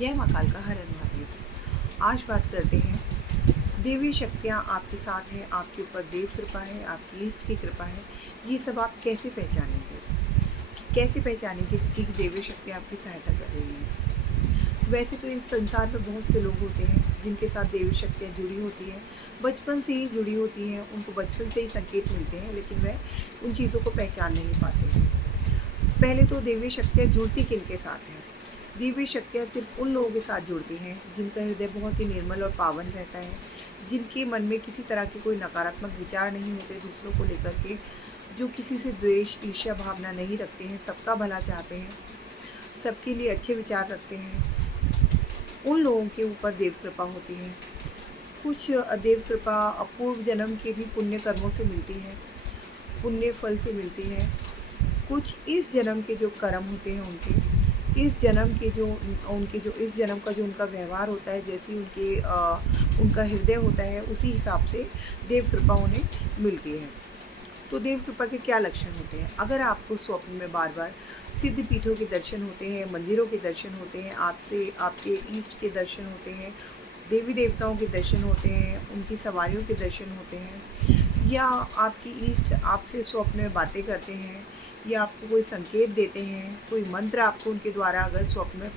जय माँ काल का हर हर महादेव। आज बात करते हैं, देवी शक्तियाँ आपके साथ हैं, आपके ऊपर देव कृपा है, आपकी इष्ट की कृपा है। ये सब आप कैसे पहचानेंगे? कैसे पहचानेंगे कि देवी शक्तियाँ आपकी सहायता कर रही हैं? वैसे तो इस संसार में बहुत से लोग होते हैं जिनके साथ देवी शक्तियाँ जुड़ी होती हैं, बचपन से ही जुड़ी होती हैं, उनको बचपन से ही संकेत मिलते हैं, लेकिन वह उन चीज़ों को पहचान नहीं पाते हैं। पहले तो देवी शक्तियाँ जुड़ती किनके साथ हैं? देवी शक्तियाँ सिर्फ उन लोगों के साथ जुड़ती हैं जिनका हृदय बहुत ही निर्मल और पावन रहता है, जिनके मन में किसी तरह के कोई नकारात्मक विचार नहीं होते दूसरों को लेकर के, जो किसी से द्वेष ईर्ष्या भावना नहीं रखते हैं, सबका भला चाहते हैं, सबके लिए अच्छे विचार रखते हैं। उन लोगों के ऊपर देव कृपा होती है। कुछ देव कृपा पूर्व जन्म के भी पुण्य कर्मों से मिलती है, पुण्य फल से मिलती है। कुछ इस जन्म के जो कर्म होते हैं इस जन्म के जो उनके जो इस जन्म का जो उनका व्यवहार होता है, जैसी उनका हृदय होता है, उसी हिसाब से देव कृपा उन्हें मिलती है। तो देव कृपा के क्या लक्षण होते हैं? अगर आपको स्वप्न में बार बार सिद्ध पीठों के दर्शन होते हैं, मंदिरों के दर्शन होते हैं, आपसे आपके ईष्ट के दर्शन होते हैं, देवी देवताओं के दर्शन होते हैं, उनकी सवारियों के दर्शन होते हैं, या आपकी ईष्ट आपसे स्वप्न में बातें करते हैं, या आपको कोई संकेत देते हैं, कोई मंत्र आपको उनके द्वारा अगर स्वप्न में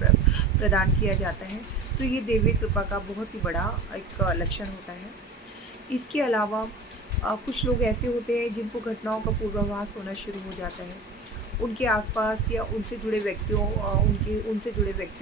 प्रदान किया जाता है, तो ये देवी कृपा का बहुत ही बड़ा एक लक्षण होता है। इसके अलावा कुछ लोग ऐसे होते हैं जिनको घटनाओं का पूर्वाभास होना शुरू हो जाता है। उनके आसपास या उनसे जुड़े व्यक्तियों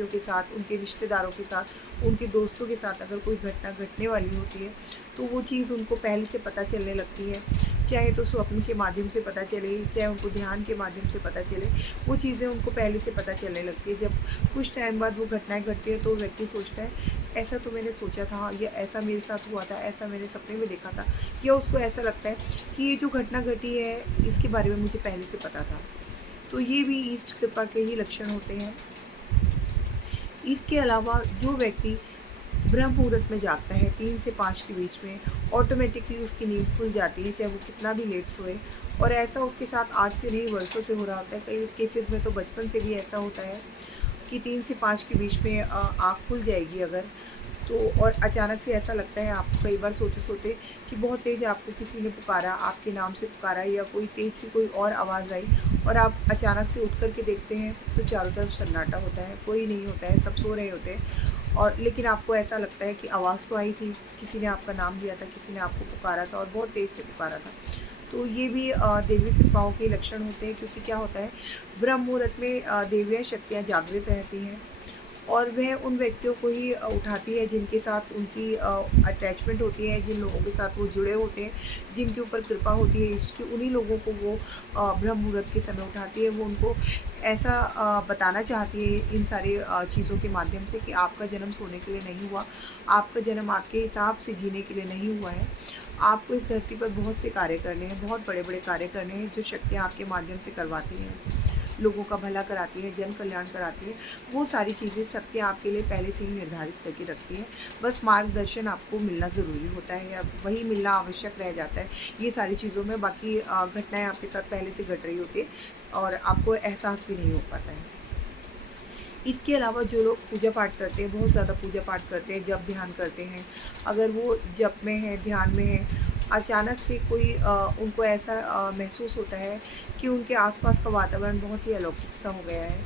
के साथ, उनके रिश्तेदारों के साथ, उनके दोस्तों के साथ अगर कोई घटना घटने वाली होती है, तो वो चीज़ उनको पहले से पता चलने लगती है। चाहे तो स्वप्न के माध्यम से पता चले, चाहे उनको ध्यान के माध्यम से पता चले, वो चीज़ें उनको पहले से पता चलने लगती है। जब कुछ टाइम बाद वो घटनाएँ घटती है, तो व्यक्ति सोचता है, ऐसा तो मैंने सोचा था, या ऐसा मेरे साथ हुआ था, ऐसा मैंने सपने में देखा था, या उसको ऐसा लगता है कि ये जो घटना घटी है, इसके बारे में मुझे पहले से पता था। तो ये भी ईष्ट कृपा के ही लक्षण होते हैं। इसके अलावा जो व्यक्ति ब्रह्म मुहूर्त में जागता है 3 से 5 के बीच में, ऑटोमेटिकली उसकी नींद खुल जाती है, चाहे वो कितना भी लेट सोए। और ऐसा उसके साथ आज से नहीं, वर्षों से हो रहा होता है। कई केसेस में तो बचपन से भी ऐसा होता है कि 3 से 5 के बीच में आँख खुल जाएगी अगर, तो और अचानक से ऐसा लगता है आपको कई बार सोते-सोते कि बहुत तेज़ आपको किसी ने पुकारा, आपके नाम से पुकारा, या कोई तेज़ की कोई और आवाज़ आई, और आप अचानक से उठ कर के देखते हैं तो चारों तरफ सन्नाटा होता है, कोई नहीं होता है, सब सो रहे होते हैं। और लेकिन आपको ऐसा लगता है कि आवाज़ तो आई थी, किसी ने आपका नाम लिया था, किसी ने आपको पुकारा था, और बहुत तेज़ से पुकारा था। तो ये भी देवी कृपाओं के लक्षण होते हैं, क्योंकि क्या होता है, ब्रह्म मुहूर्त में देवियाँ शक्तियाँ जागृत रहती हैं, और वह उन व्यक्तियों को ही उठाती है जिनके साथ उनकी अटैचमेंट होती है, जिन लोगों के साथ वो जुड़े होते हैं, जिनके ऊपर कृपा होती है इष्ट की, उन्हीं लोगों को वो ब्रह्म मुहूर्त के समय उठाती है। वो उनको ऐसा बताना चाहती है इन सारी चीज़ों के माध्यम से कि आपका जन्म सोने के लिए नहीं हुआ, आपका जन्म आपके हिसाब से जीने के लिए नहीं हुआ है। आपको इस धरती पर बहुत से कार्य करने हैं, बहुत बड़े-बड़े कार्य करने हैं, जो शक्तियाँ आपके माध्यम से करवाती हैं, लोगों का भला कराती है, जन कल्याण कराती है। वो सारी चीज़ें शक्तियाँ आपके लिए पहले से ही निर्धारित करके रखती है। बस मार्गदर्शन आपको मिलना ज़रूरी होता है, या वही मिलना आवश्यक रह जाता है ये सारी चीज़ों में। बाकी घटनाएँ आपके साथ पहले से घट रही होती है, और आपको एहसास भी नहीं हो पाता है। इसके अलावा जो लोग पूजा पाठ करते हैं, बहुत ज़्यादा पूजा पाठ करते हैं, जप ध्यान करते हैं, अगर वो जप में है, ध्यान में है, अचानक से कोई उनको ऐसा महसूस होता है कि उनके आसपास का वातावरण बहुत ही अलौकिक सा हो गया है,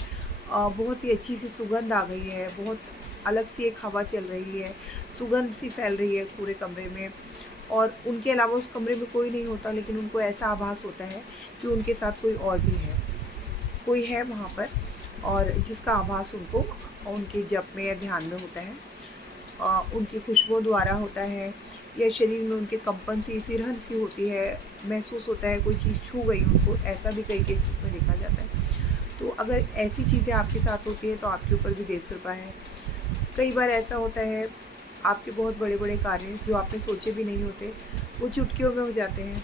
बहुत ही अच्छी सी सुगंध आ गई है, बहुत अलग सी एक हवा चल रही है, सुगंध सी फैल रही है पूरे कमरे में, और उनके अलावा उस कमरे में कोई नहीं होता, लेकिन उनको ऐसा आभास होता है कि उनके साथ कोई और भी है, कोई है वहाँ पर, और जिसका आभास उनको उनके जप में या ध्यान में होता है, उनकी खुशबू द्वारा होता है, या शरीर में उनके कंपन सी सिरहन सी होती है, महसूस होता है कोई चीज़ छू गई उनको, ऐसा भी कई केसेस में देखा जाता है। तो अगर ऐसी चीज़ें आपके साथ होती है, तो आपके ऊपर भी देव कृपा है। कई बार ऐसा होता है, आपके बहुत बड़े बड़े कार्य जो आपने सोचे भी नहीं होते, वो चुटकियों में हो जाते हैं,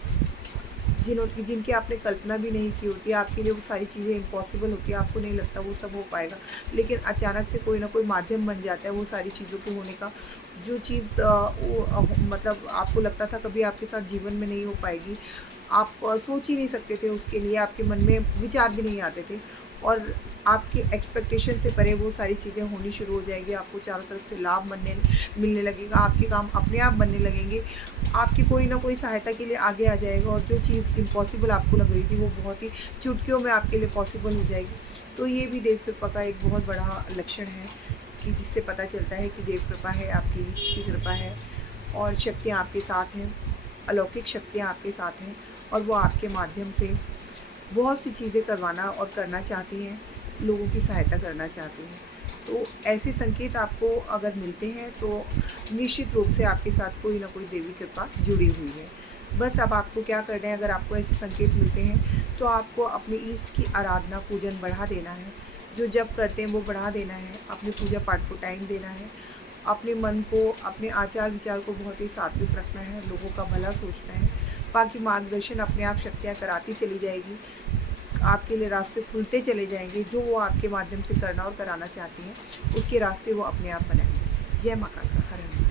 जिनकी आपने कल्पना भी नहीं की होती है। आपके लिए वो सारी चीज़ें इम्पॉसिबल होती है, आपको नहीं लगता वो सब हो पाएगा, लेकिन अचानक से कोई ना कोई माध्यम बन जाता है वो सारी चीज़ों के होने का। जो चीज़ मतलब आपको लगता था कभी आपके साथ जीवन में नहीं हो पाएगी, आप सोच ही नहीं सकते थे उसके लिए, आपके मन में विचार भी नहीं आते थे, और आपकी एक्सपेक्टेशन से परे वो सारी चीज़ें होनी शुरू हो जाएगी। आपको चारों तरफ से लाभ मिलने लगेगा, आपके काम अपने आप बनने लगेंगे, आपकी कोई ना कोई सहायता के लिए आगे आ जाएगा और जो चीज़ इम्पॉसिबल आपको लग रही थी वो बहुत ही चुटकियों में आपके लिए पॉसिबल हो जाएगी। तो ये भी देव कृपा का एक बहुत बड़ा लक्षण है कि जिससे पता चलता है कि देव कृपा है, आपकी इष्ट की कृपा है और शक्तियाँ आपके साथ हैं, अलौकिक शक्तियाँ आपके साथ हैं और वो आपके माध्यम से बहुत सी चीज़ें करवाना और करना चाहती हैं, लोगों की सहायता करना चाहती हैं। तो ऐसे संकेत आपको अगर मिलते हैं तो निश्चित रूप से आपके साथ कोई ना कोई देवी कृपा जुड़ी हुई है। बस अब आपको क्या करना है, अगर आपको ऐसे संकेत मिलते हैं तो आपको अपने ईष्ट की आराधना पूजन बढ़ा देना है, जो जप करते हैं वो बढ़ा देना है, अपने पूजा पाठ को टाइम देना है, अपने मन को, अपने आचार विचार को बहुत ही सात्विक रखना है, लोगों का भला सोचना है। बाकी मार्गदर्शन अपने आप शक्तियाँ कराती चली जाएगी, आपके लिए रास्ते खुलते चले जाएंगे, जो वो आपके माध्यम से करना और कराना चाहती हैं उसके रास्ते वो अपने आप बनाएंगे। जय माँ कालका, हर हर महादेव।